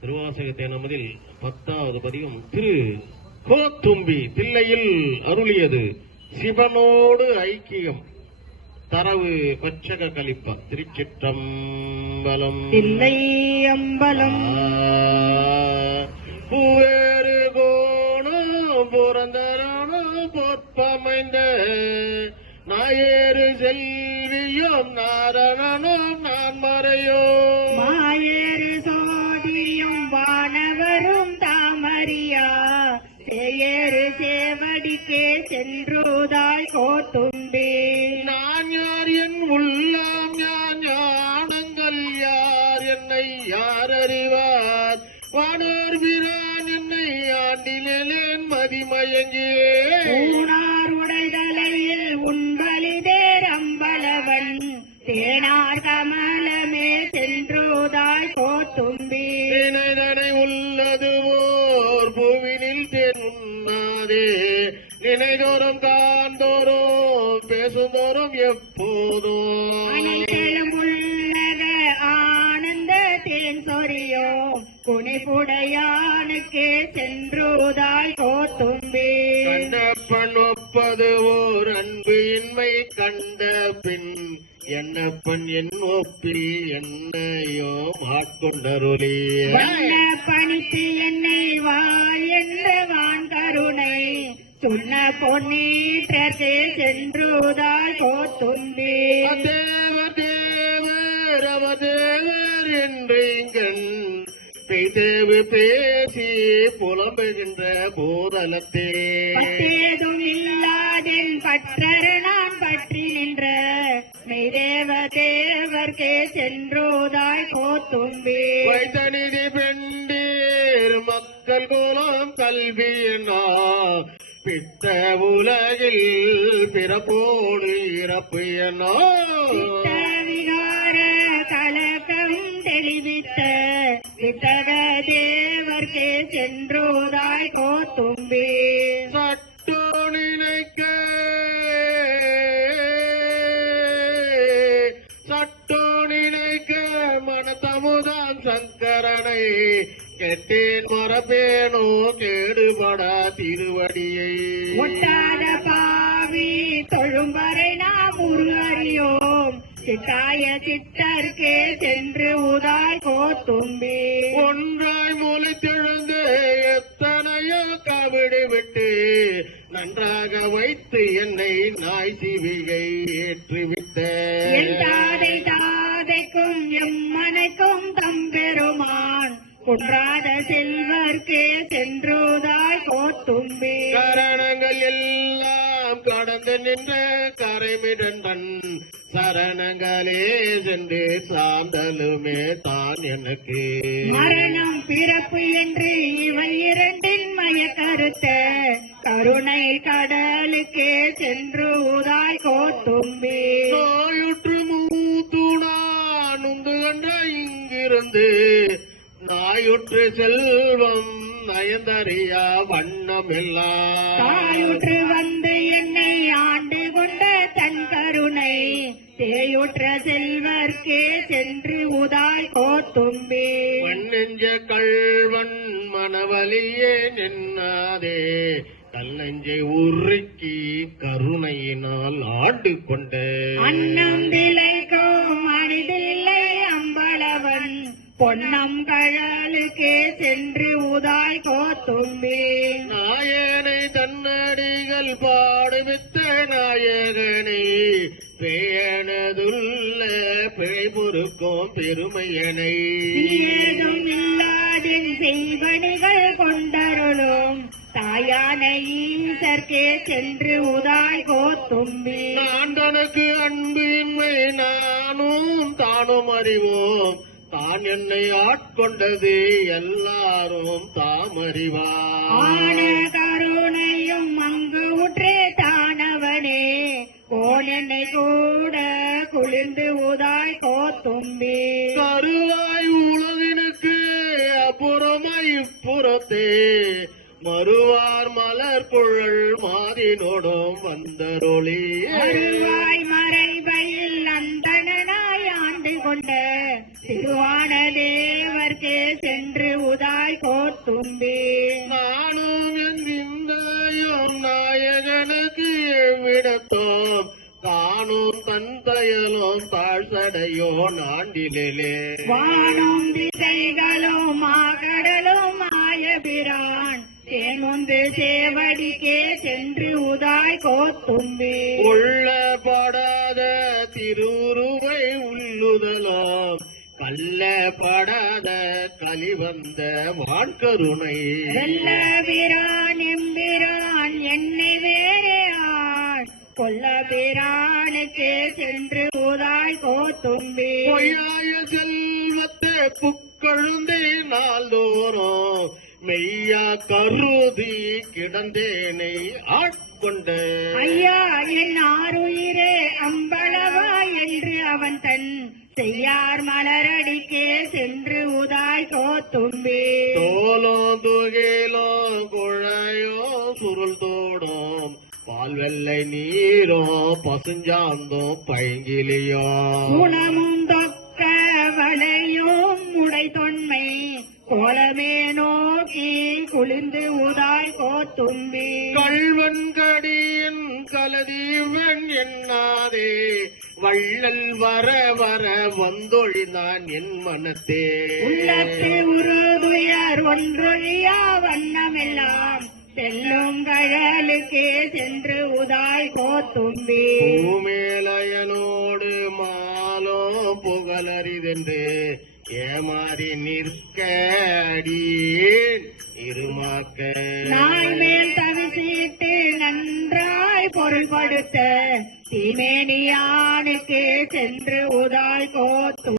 திருவாசக தேனமதில் பத்தாவது பதிகம் திரு. கோத்தும்பி தில்லையில் அருளியது சிவனோடு ஐக்கியம். தரவு கொச்சக கலிப்ப திருச்சிற்றம்பலம். தில்லை அம்பலம். பூவேறு கோணோ புறந்தரானோ பொற்பமைந்த நாயேறு செல்வியும் நாரணனோ நான் மறையோ சேயேறு சேவடிக்கே சென்றுதாய் கோத்தும்பி நான் யார் என் உள்ளாம் யான் ஞானங்கள் யார்? என்னை யார் அறிவார்? வானோர் பிரான் என்னை ஆண்டிலேன் மதிமயங்கியே நினைதோறும் காண்தோறும் பேசுந்தோறும் எப்போதும். அனைத்திலும் உள்ளக ஆனந்த தேன் சொரியோ குணிபுடையானுக்கே சென்றுதாய் கோத்தும்பி. கண்டப்பன் ஒப்பது ஓர் அன்பு இன்மை கண்ட பின் என்னப்பன் என் ஒப்பி என்னையோ மாட்கொண்டருளே. சொன்ன பொன்னீற்றே சென்றுதாய் கோத்தும்பி தேவர் தேவர் அவதேவர் என்று இங்கன் பெய்தேவு பேசி புலம்புகின்ற போதலத்தே பத்தேதும் இல்லாதென் பற்றர நான் பற்றி நின்ற மெய்தேவ தேவர்க்கே சென்றுதாய் கோத்தும்பி வைத்தநிதி பெண்டீர் மக்கள் கோலம் கல்வியினா பித்த உலகில் பிறப்போடு இறப்பு எனோ சித்த விகார கலக்கம் தெளிவித்த வித்தக தேவர்க்கே சென்றுதாய் கோத்தும்பி. சட்டோ நினைக்க. சட்டோ நினைக்க மனத்தமுதான் சங்கரனை கெட்டேன் மரபேனோ கேடுபடா திருவடியை. ஒட்டாத பாவி தொழும்பறை நாம் உருவறியோம் சிட்டாய சிட்டர்க்கே சென்று உதாய் கோத்தும்பி. ஒன்றாய் முளைத்தெழுந்து எத்தனையோ கவிடு விட்டு நன்றாக வைத்து என்னை நாய் சிவிகை ஏற்றுவிட்ட என் தாதை தாதைக்கும் எம்மனைக்கும் குன்றாத செல்வர்க்கே சென்றுதாய் கோத்தும்பி. கரணங்கள் எல்லாம் கடந்து நின்ற கரைமிடந்தன் சரணங்களே சென்று சார்ந்தலுமே தான் எனக்கு. மரணம் பிறப்பு என்று இவை இரண்டின் மய கருத்த கருணை கடலுக்கே சென்று உதாய் கோத்தும்பி. நோயுற்று மூத்துணான் உண்டு கன்ற இங்கிருந்து நாயுற்று செல்வம் நயந்தறியா வண்ணம் எல்லாம் தாயுற்று வந்து என்னை ஆண்டு கொண்ட தன் கருணை தேயுற்ற செல்வர்க்கே சென்று உதாய் கோத்தும்பி. மண்ணெஞ்ச கள்வன் மனவலியே நின்னாதே கல்லஞ்சை உருக்கி கருணையினால் ஆண்டு கொண்ட. அன்னம் பொன்னம் கழலுக்கே சென்று உதாய் கோத்தும்பி. நாயனை தன்னடிகள் பாடுவித்த நாயகனை பேயனதுள்ள பிழை பொறுக்கும் பெருமையனை. ஏதும் இல்லாதின் செய்வனிகள் கொண்டருளும் தாயான ஈசர்க்கே சென்று உதாய் கோத்தும்பி. நான் தனக்கு அன்பின்மை நானும் தானும் அறிவோம். தான் என்னை ஆட்கொண்டது எல்லாரும் தாம் அறிவார் ஆன கருணையும் அங்கு உற்றே தானவனே. கோன் என்னை கூட குளிர்ந்து உதாய் கோத்தும்பி. கருவாய் உலகினுக்கு அப்புறமாய் இப்புறத்தே. மறுவார் மலர் குழல் மாதினோடும் வந்தருளி. அருவாய் மறைவையில் அந்தணனாய் ஆண்டு கொண்ட திருவான தேவர்க்கே சென்று உதாய் கோத்தும்பி நானும் என் சிந்தையோர் நாயகனுக்கு எவ்விடத்தோம் தானும் தந்தையலும் தாழ்சடையோ நாண்டிலே வானும் திசைகளும் மாகடலும் மாயபிரான் தேமுந்து சேவடிக்கே சென்று உதாய் கோத்தும்பி உள்ளப்படாத திருவுருவை உள்ளுதலாம் கள்ளப்படாத கலிவந்த வான்கருணை. வெல்லபிரான் எம்பிரான் என்னை வேறே ஆண் கொல்லபிரானுக்கே சென்று உதாய் கோத்தும்பி. பொய்யாய செல்வத்தை புக்கழுந்தே நாள்தோறும் மெய்யா கருதி கிடந்தேனை ஆட்கொண்ட. ஐயா செய்யார் மலரடிக்கே சென்று உதாய் கோத்தும்பி தோலோ துகிலோ குழையோ சுருள் தோடும். பால் வெள்ளை நீரோ பசுஞ்சாந்தோ பைங்கிலியோ. குணமும் தொக்க வளையும் உடை தொன்மை கோலமே நோக்கி குளிர்ந்து உதாய் கோத்தும்பி கள்வன் கடியின் கலதீவன் எண்ணாதே வள்ளல் வர வர வந்தொழிந்தான் என் மனத்தே. உள்ளத்து உருதுயர் ஒன்றொழியா வண்ணமெல்லாம். செல்லும் கழலுக்கே சென்று உதாய் கோத்தும்பி. பூமேலயனோடு மாலோ புகழறிதென்று. ஏமாறி நிற்கடியேன் இருமாக்க. நாய் மேல் தவிசீட்டு நன்றாய் பொருள்படுத்த தீமேனியானுக்கு சென்று உதாய் கோத்து